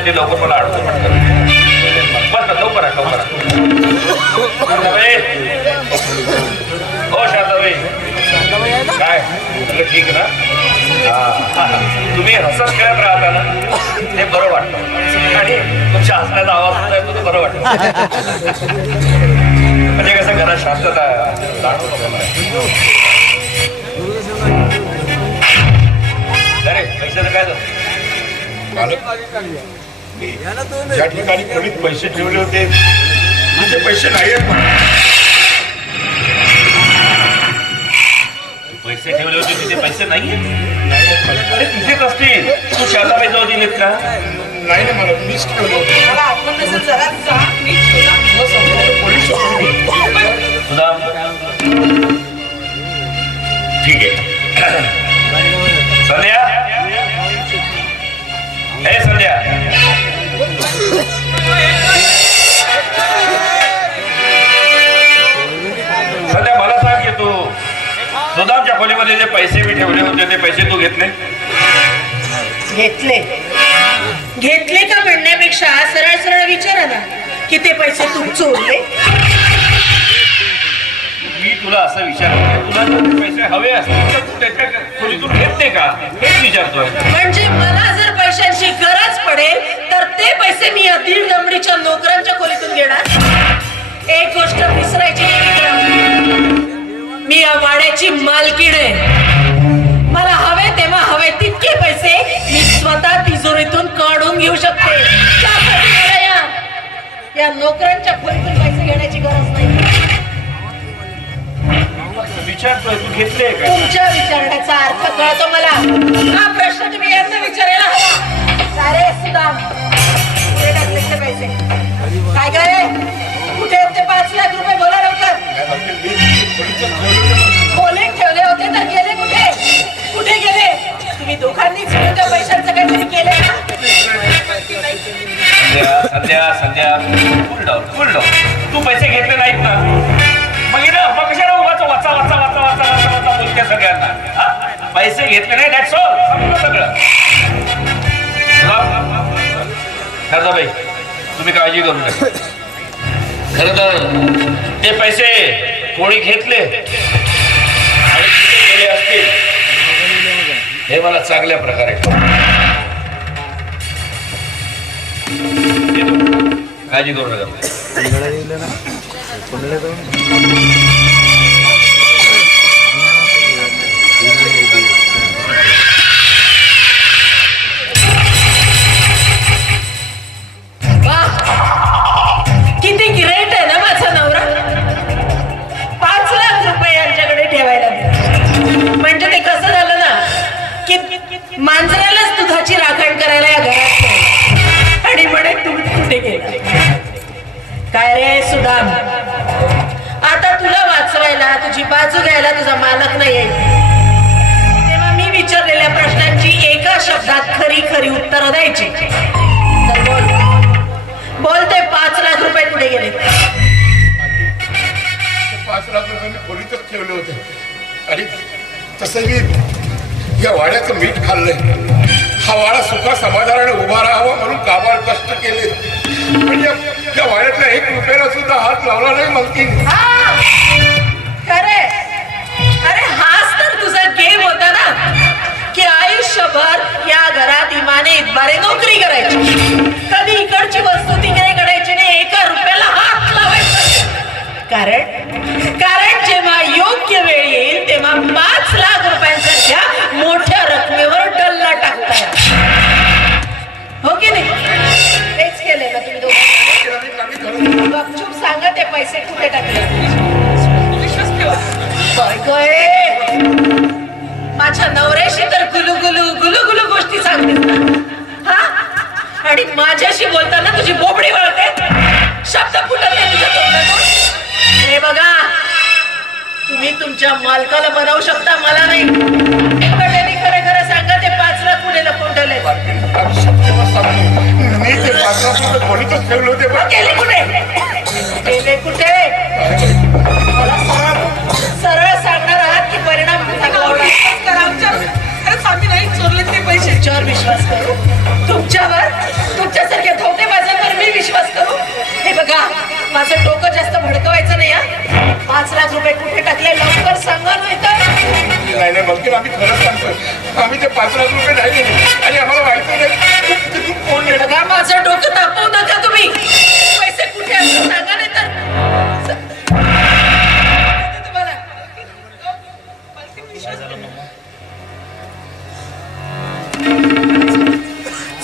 होते ते लवकर मला अडचण बस लवकर लवकर. हो शांताबाई काय सगळं ठीक ना? तुम्ही हसत खेळत राहता ना ते बरं वाटतं आणि तुमच्या हसण्याचा आवाज होता येतो ते बरं वाटतं. म्हणजे कसं घरात शांतता जाणवतो. अरे पैशाचं काय झालं? ज्या ठिकाणी कोणी पैसे ठेवले होते तिथे पैसे नाही आहेत. पैसे ठेवले होते तिथे पैसे नाही अरे तिथेच असतील. तू शांताबाई जाऊ दिलेत का? नाही ना मला मीच ठेवलं होतं. ठीक आहे. संध्या हे संध्या संध्या मला सांग की तू सुदामच्या खोलीमध्ये जे पैसे मी ठेवले होते ते पैसे तू घेतले घेतले घेतले का म्हणण्यापेक्षा सरळ सरळ विचारा ना की ते पैसे तू चोरले. मी तुला असं विचारतो तुला जर ते पैसे हवे असतील तर तू त्याच्या खोलीतून घेतले का हेच विचारतोय. म्हणजे मला जर पैशांची गरज पडेल तर ते पैसे मी या दीड दमडीच्या नोकरांच्या खोलीतून घेणार. एक गोष्ट विसरायची मी या वाड्याची मालकीण आहे. मला हवे तेव्हा हवे तितके पैसे मी स्वतः तिजोरीतून काढून घेऊ शकते. त्यासाठी मला या नोकरांच्या खोलीतून पैसे घेण्याची गरज नाही. विचारतोय तू घेतले का? तुमच्या विचारण्याचा अर्थ कळतो मला. हा प्रश्न तुम्ही यांना विचारायला हवा. अरे सुदाम कुठे टाकले ते पैसे? काय काय कुठे ते 5 लाख रुपये? बोला लवकर. खोलीत ठेवले होते तर गेले कुठे? कुठे गेले? तुम्ही दोघांनीच मिळून त्या पैशांचं काहीतरी केले ना? संध्या संध्या कूल डाऊन. तू पैसे घेतले नाहीत ना मग कशाला उगाच वाचा वाचा वाचा वाचा वाचा वाचा बोलते सगळ्यांना. पैसे घेतले नाही दॅट्स ऑल. समजलं सगळं. शांताबाई तुम्ही काळजी करू नका. खरं तर ते पैसे कोणी घेतले आणि कुठे गेले असतील हे मला चांगल्या प्रकारे काळजी करू नका. किती ग्रेट आहे ना माझा नवरा. 5 लाख रुपये यांच्याकडे ठेवायला दिले. म्हणजे ते कसं झालं ना की मांजरालाच दुधाची राखण करायला या घरात ठेवलं. आणि म्हणे तू कुठे गेला? काय रे सुदाम, आता तुला वाचवायला तुझी बाजू घ्यायला तुझा मालक नाही येईल. तेव्हा मी विचारलेल्या प्रश्नांची एका शब्दात खरी खरी उत्तरं द्यायची. तर बोलते 5 लाख रुपये कुठे गेले? 5 लाख रुपये मी खोलीतच ठेवले होते. आणि तसं मी या वाड्याचं मीठ खाल्लंय. हा वाडा सुखा समाधानाने उभा राहावा म्हणून काबाड कष्ट केले. पण या वाड्यातल्या 1 रुपयाला सुद्धा हात लावला नाही मालकी. खरे अरे हाच तर तुझा गेम होता ना की आयुष्यभर या घरात इमाने इतबारे नोकरी करायची. कधी इकडची वस्तू तिकडे करायची नाही. 1 रुपयाला हात लावायचा. कारण जेव्हा योग्य वेळ येईल तेव्हा 5 लाख रुपयांसारख्या मोठ्या रकमेवर डल्ला टाकताय. हो की नाही? हेच केले ना तुम्ही दोघांनी. गपचूप सांगा ते पैसे कुठे टाकले. माझ्या नवऱ्याशी तर गुलू गुलू गुलू गुलू गोष्टी सांगते हा. आणि माझ्याशी बोलताना तुझी बोबडी वळते. शब्द फुटत नाही तुझ्या तोंडातून. हे बघा तुम्ही तुमच्या मालकाला बनवू शकता मला नाही. खरं खरं सांगा ते 5 लाख कुठे लपवून ठेवले? मी ते 5 लाख रुपये खोलीतच ठेवले होते. गेले कुठे? गेले कुठे? सरळ सांगणार आहात की परिणाम आम्ही नाही चोरले ते पैसे? विश्वास करू तुमच्यावर? तुमच्यासारख्या आम्ही खरंच सांगतो, आम्ही ते 5 लाख रुपये नाही दिले आणि आम्हाला माहिती नाही तिथून कोण देणार. बघा, माझं डोकं तापवू नका तुम्ही. पैसे कुठे असतात सांगा, नाही तर तुम्हाला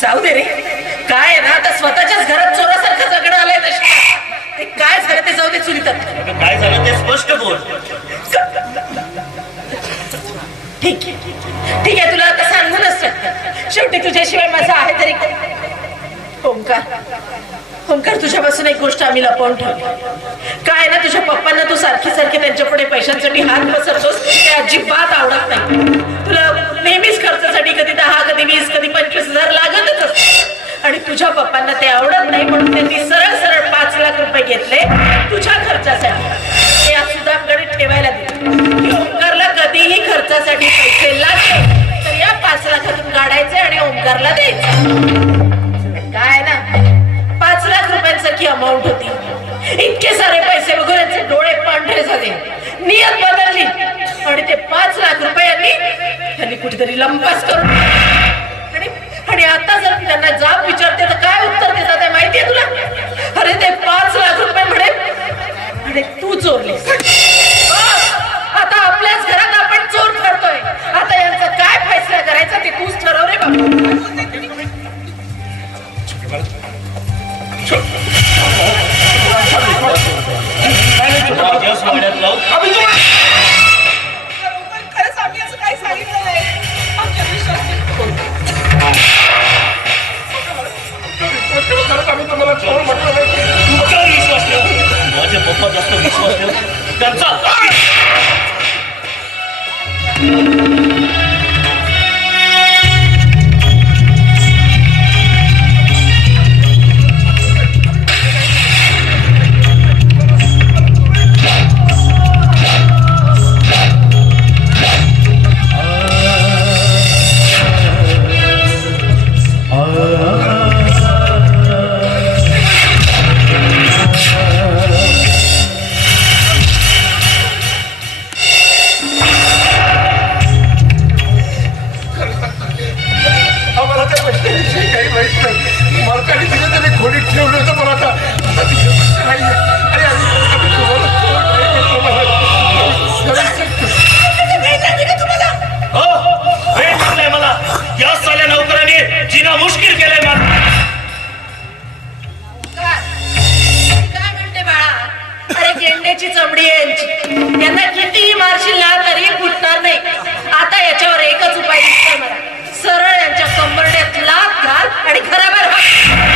जाऊ दे रे. काय आहे ना, आता स्वतःच्याच घरात चोरासारखं जगणं आलंय तशी. ते काय झालं ते जाऊ दे चुलीत. काय झालं ते स्पष्ट बोल. ठीक आहे, ठीक आहे, तुला आता सांगूनच शकते. शेवटी तुझ्याशिवाय माझा आहे तरी ओंकार. ओंकार, तुझ्यापासून एक गोष्ट आम्ही लपवून ठेवली. काय ना, तुझ्या पप्पांना तू सारखी सारखी त्यांच्या पुढे पैशांसाठी हात पसरतोस, ते अजिबात आवडत नाही. तुला नेहमीच खर्चासाठी कधी 10, कधी 20, कधी 25,000 लागतच असत आणि तुझ्या पप्पांना ते आवडत नाही, म्हणून त्यांनी सरळ सरळ 5 लाख रुपये घेतले तुझ्या खर्चासाठी. ते आज सुद्धाकडे ठेवायला दिले. ओंकारला कधीही खर्चासाठी पैसे लागले तर या 5 लाखातून काढायचे आणि ओंकारला द्यायचे. काय ना, 5 लाख रुपयांसारखी अमाऊंट होती. इतके सारे पैसे बघून यांचे डोळे पांढरे झाले. नियत बदलली आणि ते 5 लाख रुपयांनी त्यांनी कुठेतरी लंपास करून आणि आता जर मी त्यांना जाब विचारते तर काय उत्तर देतात ते माहितीये तुला? अरे ते 5 लाख रुपये म्हणे तू चोरलीस. आता आपल्याच घरात आपण चोर ठरतोय. आता यांचा काय फैसला करायचा ते तूच ठरव रे बाबा. माझ्याच वाड्यात लावून खरंच आम्ही असं काही सांगितलं नाही. आमच्या विश्वास आम्ही तुम्हाला चोर म्हटलं नाही. तुमच्यावर विश्वास ठेव. माझे पप्पा जास्त विश्वास ठेव. त्यांचा आम्हाला त्या पैशाविषयी काही माहित नाही. मालकाने तिथे त्यांनी खोलीत ठेवलं होतं, पण आता तिथे पैसे नाहीये. आणि आम्ही तुम्हाला चोर नाही म्हणतो. हो, वेळ लागलाय मला. या साल्या नोकराने जिना मुश्किल केलंय मला. काय म्हणते बाळा? अरे गेंड्याची चमडी आहे यांची. यांना कितीही मारशील ना तरी फुटणार नाही. आता याच्यावर एकच उपाय दिसतोय मला. सरळ यांच्या कंबरड्यात लाथ घाल आणि घराबाहेर हाक.